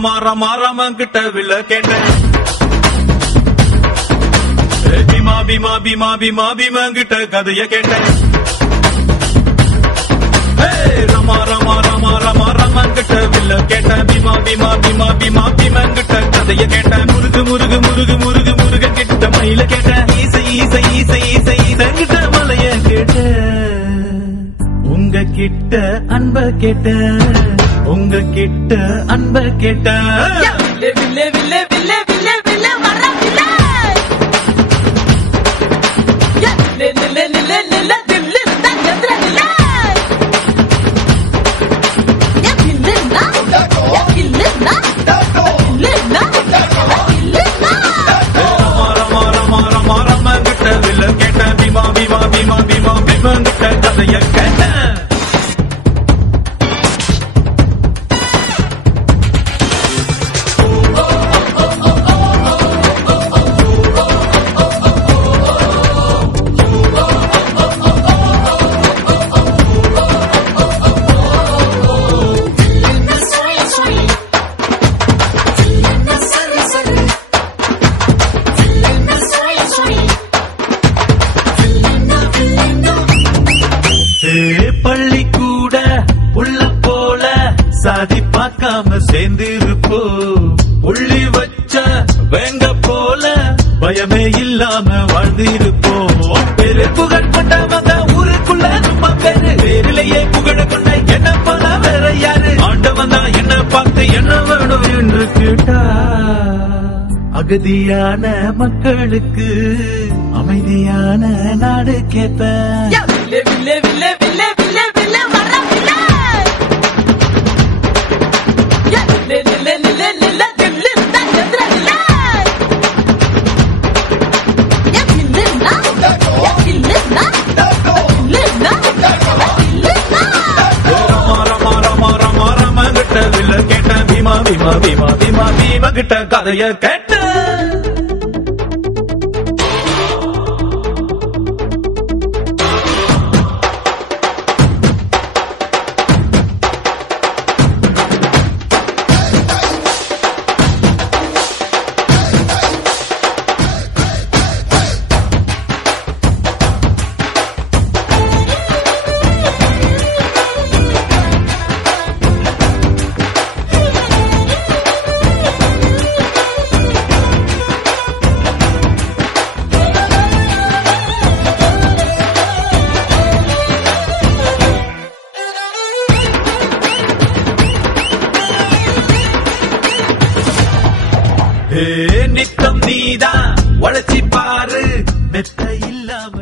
ரமா ரமா ரமா கிட்ட வில்ல கேட்டேன். பீமா பீமா பீமா பீமா பீமா கிட்ட கதைய கேட்டேன். ரமா ரமா ரமா ரமா ரமா கிட்ட வில்ல கேட்டேன். பீமா பீமா பீமா பீமா பீமா கிட்ட கதைய கேட்டேன். முருகு முருகு முருகு முருகு முருக கிட்ட மயில கேட்டேன். ஈசை ஈசை ஈசை ஈசை ஈசை கிட்ட மலைய கேட்டேன். உங்க கிட்ட அன்ப கேட்டேன். உங்க கிட்ட அன்ப கேட்டேன். பீமா பீமா பீமா பீமா பீமா கிட்ட கதைய கேட்டேன். பள்ளி கூட உள்ள போல சாதி பார்க்காம சேர்ந்திருப்போ. புள்ளி வச்ச வேங்க போல பயமே இல்லாம வாழ்ந்திருப்போம். பெரு புகழ் கொண்டவங்க ஊருக்குள்ள நம்ம பேரு. பேரிலேயே புகழ கொண்ட என்ன பல வேற யாரு? ஆண்டவன் தான் என்ன பார்த்து என்ன வேணும் என்று கேட்டா. அகதியான மக்களுக்கு அமைதியான நாடு கேட்பேன். பீமா பீமா பீமா பீமா பீமா கிட்ட கதைய கேட்டேன். நித்தம் நீதான் உழைச்சி பாரு மெத்த இல்லாம